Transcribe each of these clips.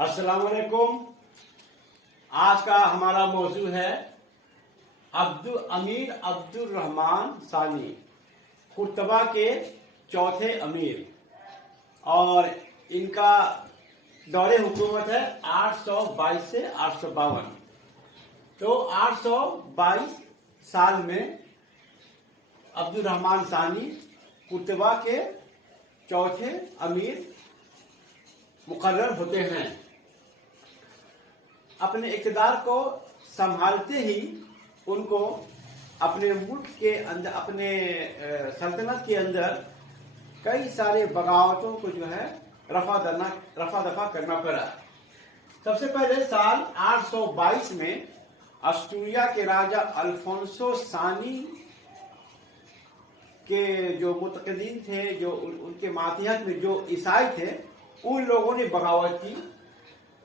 السلام علیکم. آج کا ہمارا موضوع ہے امیر عبد الرحمان ثانی، قرطبہ کے چوتھے امیر، اور ان کا دور حکومت ہے 822 سے 852. تو 822 سال میں عبد الرحمان ثانی قرطبہ کے چوتھے امیر مقرر ہوتے ہیں. اپنے اقتدار کو سنبھالتے ہی ان کو اپنے ملک کے اندر، اپنے سلطنت کے اندر کئی سارے بغاوتوں کو رفع دفع کرنا پڑا. سب سے پہلے سال 822 میں آسٹوریا کے راجا الفونسو ثانی کے جو متقدین تھے، جو ان کے ماتحت میں جو عیسائی تھے، ان لوگوں نے بغاوت کی.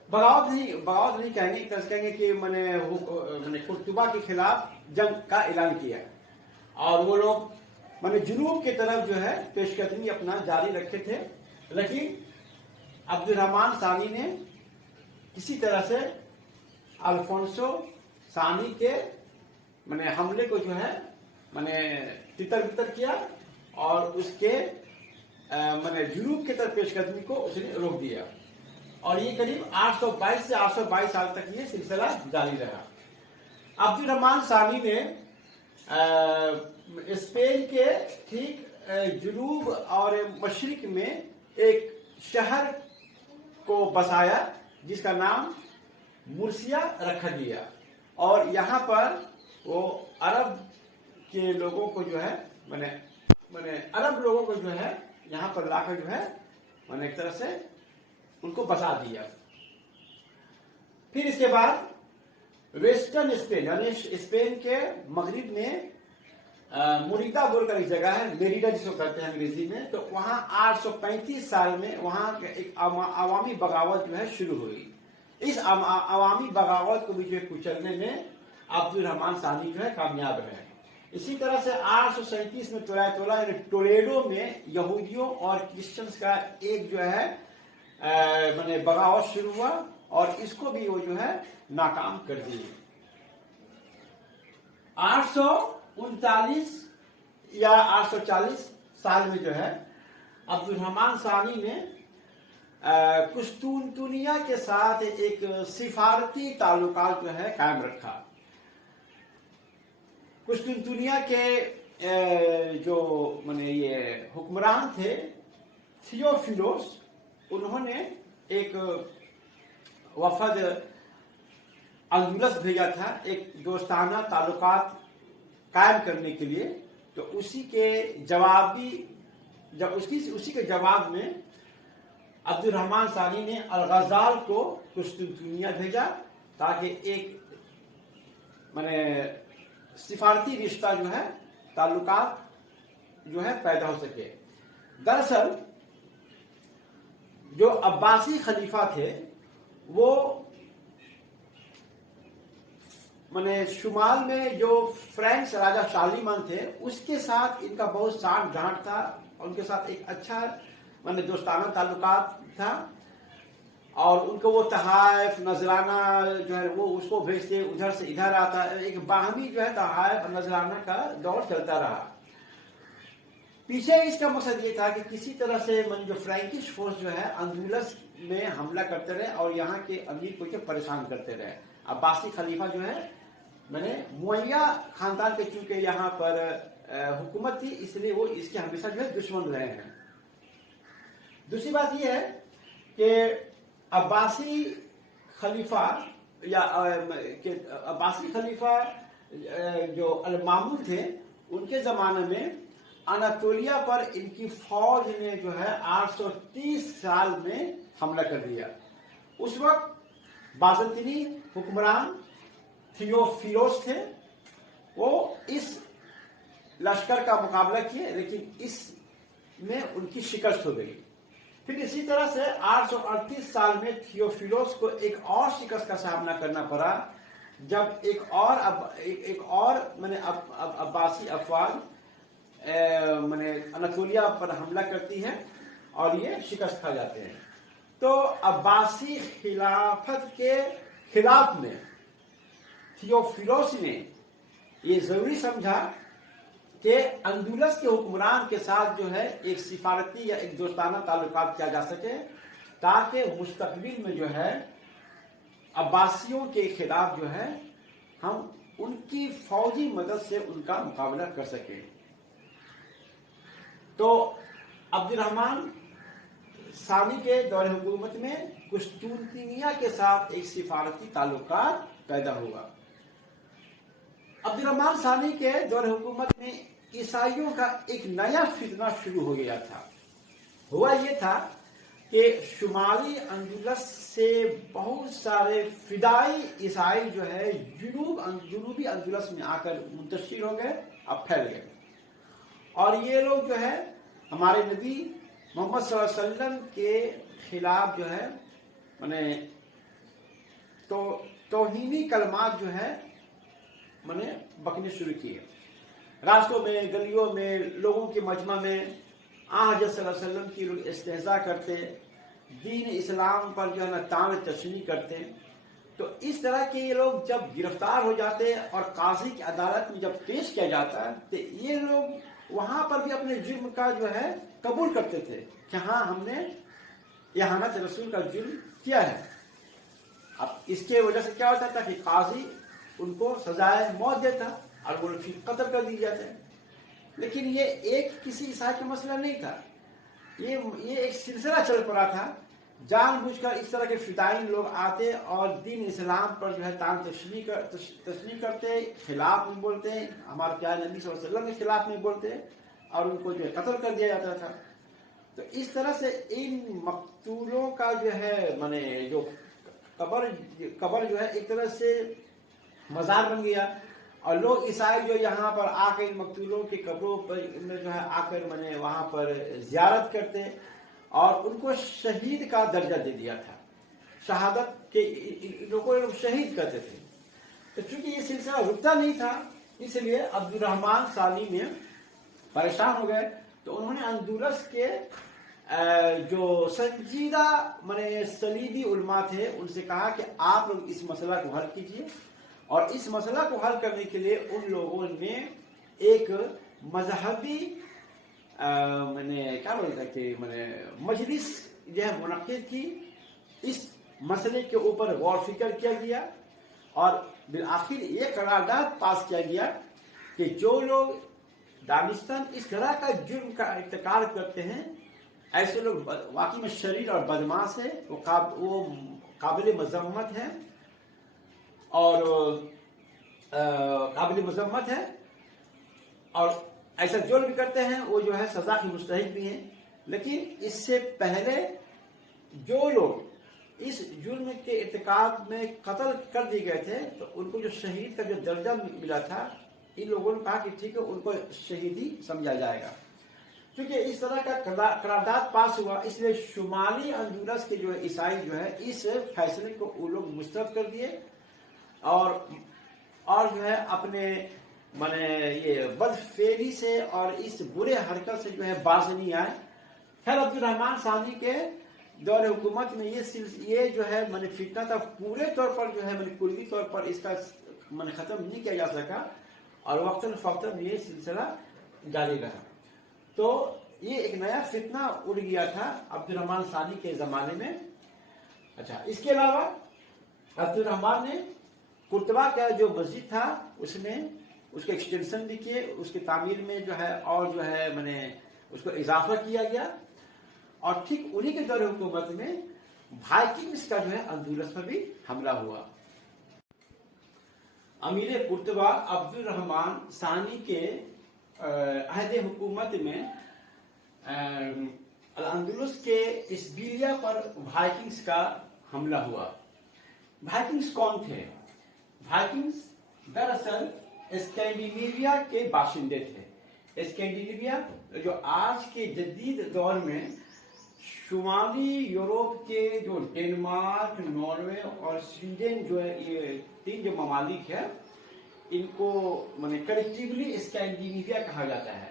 بغاوت نہیں کہیں گے کہ میں نے قرطبہ کے خلاف جنگ کا اعلان کیا، اور وہ لوگ جنوب کی طرف پیش قدمی اپنا جاری رکھے تھے. لیکن عبد الرحمان ثانی نے کسی طرح سے الفونسو ثانی کے حملے کو تتر بتر کیا، اور اس کے جنوب کی طرف پیش قدمی کو اس نے روک دیا. اور یہ قریب 822 سے 822 سال تک یہ سلسلہ جاری رہا. عبد الرحمان ثانی نے اسپین کے ٹھیک جنوب اور مشرق میں ایک شہر کو بسایا جس کا نام مرسیا رکھا گیا، اور یہاں پر وہ عرب کے لوگوں کو عرب لوگوں کو یہاں پر لا کر ایک طرح سے ان کو بسا دیا. پھر اس کے بعد ویسٹرن اسپین یعنی اسپین کے مغرب میں موریتا بول کر ایک جگہ ہے، میریڈا جس کو کہتے ہیں انگریزی میں، تو وہاں 835 سال میں وہاں ایک عوامی بغاوت شروع ہوئی. اس عوامی بغاوت کو بھی کچلنے میں عبد الرحمان ثانی کامیاب رہے. اسی طرح سے 837 میں یعنی ٹولیڈو میں یہودیوں اور کرسچنز کا ایک بغاوت شروع ہوا، اور اس کو بھی وہ ناکام کر دی. 839 یا 840 سال میں عبد الرحمان ثانی نے قسطنطنیہ کے ساتھ ایک سفارتی تعلقات قائم رکھا. قسطنطنیہ کے جو یہ حکمران تھے تھیوفیلوس، انہوں نے ایک وفد اندلس بھیجا تھا ایک دوستانہ تعلقات قائم کرنے کے لیے. تو اسی کے جواب میں عبد الرحمان ثانی نے الغزال کو قسطنطنیہ بھیجا تاکہ ایک سفارتی رشتہ تعلقات پیدا ہو سکے. دراصل جو عباسی خلیفہ تھے وہ شمال میں جو فرانس راجا شارلیمان تھے اس کے ساتھ ان کا بہت سانٹ گانٹ تھا، ان کے ساتھ ایک اچھا دوستانہ تعلقات تھا، اور ان کو وہ تحائف نذرانہ وہ اس کو بھیجتے، ادھر سے ادھر آتا، ایک باہمی تحائف اور نذرانہ کا دور چلتا رہا. پیچھے اس کا مقصد یہ تھا کہ کسی طرح سے جو فرینکش فورس اندلس میں حملہ کرتے رہے اور یہاں کے امیر کو پریشان کرتے رہے. عباسی خلیفہ معیہ خاندان کے چونکہ یہاں پر حکومت تھی، اس لیے وہ اس کے ہمیشہ دشمن رہے ہیں. دوسری بات یہ ہے کہ عباسی خلیفہ جو المامون تھے، ان کے زمانے میں اناطولیہ پر ان کی فوج نے 830 سال میں حملہ کر دیا. اس وقت بازنطینی حکمران تھیوفیلوس تھے، وہ اس لشکر کا مقابلہ کیے لیکن اس میں ان کی شکست ہو گئی. پھر اسی طرح سے 838 سال میں تھیوفیلوس کو ایک اور شکست کا سامنا کرنا پڑا جب ایک اور عباسی افواج اناطولیہ پر حملہ کرتی ہے اور یہ شکست کھا جاتے ہیں. تو عباسی خلافت کے خلاف میں تھیوفیلوس نے یہ ضروری سمجھا کہ اندلس کے حکمران کے ساتھ جو ہے ایک سفارتی یا ایک دوستانہ تعلقات کیا جا سکے تاکہ مستقبل میں جو ہے عباسیوں کے خلاف جو ہے ہم ان کی فوجی مدد سے ان کا مقابلہ کر سکیں. تو عبد الرحمن ثانی کے دور حکومت میں قسطنطنیہ کے ساتھ ایک سفارتی تعلقات پیدا ہوا. عبد الرحمن ثانی کے دور حکومت میں عیسائیوں کا ایک نیا فتنہ شروع ہو گیا تھا. ہوا یہ تھا کہ شمالی اندلس سے بہت سارے فدائی عیسائی جو ہے جنوبی اندلس میں آ کر منتشر ہو گئے، اب پھیل گئے. اور یہ لوگ جو ہے ہمارے نبی محمد صلی اللہ علیہ وسلم کے خلاف جو ہے تو توہینی کلمات جو ہے بکنے شروع کیے. راستوں میں، گلیوں میں، لوگوں کے مجمع میں حضرت صلی اللہ علیہ وسلم کی لوگ استہزاء کرتے، دین اسلام پر جو ہے نا طعن تشنیع کرتے. تو اس طرح کے یہ لوگ جب گرفتار ہو جاتے اور قاضی کی عدالت میں جب پیش کیا جاتا تو یہ لوگ وہاں پر بھی اپنے جرم کا جو ہے قبول کرتے تھے کہ ہاں ہم نے اہانت رسول کا جرم کیا ہے. اب اس کے وجہ سے کیا ہوتا تھا کہ قاضی ان کو سزائے موت دیتا اور وہ پھر قتل کر دی جاتے. لیکن یہ ایک کسی عیسائی کا مسئلہ نہیں تھا، یہ ایک سلسلہ چل پڑا تھا. جان بوجھ کر اس طرح کے فدائین لوگ آتے اور دین اسلام پر جو ہے طعن تشنیع کرتے، خلاف میں بولتے، ہمارے پیارے نبی صلی اللہ علیہ وسلم کے خلاف میں بولتے اور ان کو جو ہے قتل کر دیا جاتا تھا. تو اس طرح سے ان مقتولوں کا جو ہے جو قبر جو ہے ایک طرح سے مزار بن گیا. اور لوگ عیسائی جو یہاں پر آ کر ان مقتولوں کے قبروں پر جو ہے آ کر وہاں پر زیارت کرتے اور ان کو شہید کا درجہ دے دیا تھا. شہادت کے لوگوں کو شہید کرتے تھے. تو چونکہ یہ سلسلہ رکتا نہیں تھا اس لیے عبد الرحمن ثانی میں پریشان ہو گئے. تو انہوں نے اندلس کے جو سنجیدہ صلیبی علماء تھے ان سے کہا کہ آپ لوگ اس مسئلہ کو حل کیجیے. اور اس مسئلہ کو حل کرنے کے لیے ان لوگوں نے ایک مذہبی کیا بولتا ہے کہ مجلس جو ہے منعقد کی. اس مسئلے کے اوپر غور فکر کیا گیا اور بالآخر یہ قرارداد پاس کیا گیا کہ جو لوگ دانستان اس طرح کا جرم کا ارتکاب کرتے ہیں ایسے لوگ واقعی میں شریر اور بدماش ہے، وہ قابل مذمت ہے اور ایسا جو بھی کرتے ہیں وہ جو ہے سزا کی مستحق بھی ہیں. لیکن اس سے پہلے جو لوگ اس جرم کے ارتکاب میں قتل کر دیے گئے تھے تو ان کو جو شہید کا جو درجہ ملا تھا ان لوگوں نے کہا کہ ٹھیک ہے ان کو شہیدی سمجھا جائے گا. کیونکہ اس طرح کا قرارداد پاس ہوا اس لیے شمالی اندلس کے جو ہے عیسائی جو ہے اس فیصلے کو وہ لوگ مسترد کر دیے اور جو ہے اپنے یہ بدفعلی سے اور اس برے حرکت سے جو ہے باز نہیں آئے. خیر عبد الرحمن ثانی کے دور حکومت میں یہ جو ہے فتنہ تھا پورے طور پر جو ہے کلی طور پر اس کا ختم نہیں کیا جا سکا اور وقتاً فوقتاً یہ سلسلہ جاری رہا. تو یہ ایک نیا فتنہ اڑ گیا تھا عبد الرحمن ثانی کے زمانے میں. اچھا، اس کے علاوہ عبد الرحمن نے قرطبہ کا جو مسجد تھا اس میں اس کے ایکسٹینشن بھی کیے، اس کی تعمیر میں جو ہے اور جو ہے اس کو اضافہ کیا گیا. اور ٹھیک انہی کے دور حکومت میں بھائکنگز کا جو ہے اندلس پر بھی حملہ ہوا. امیر قرطبہ عبد الرحمن ثانی کے عہد حکومت میں الاندلس کے اسبیلیا پر بھائکنگز کا حملہ ہوا. بھائکنگز کون تھے؟ بھائکنگز دراصل اسکینڈینیویا کے باشندے تھے. اسکینڈینیویا جو آج کے جدید دور میں شمالی یوروپ کے جو ڈنمارک، ناروے اور سویڈن جو ہے یہ تین جو ممالک ہیں ان کو کلیکٹیولی اسکینڈینیویا کہا جاتا ہے.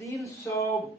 300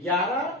11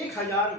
1000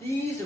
30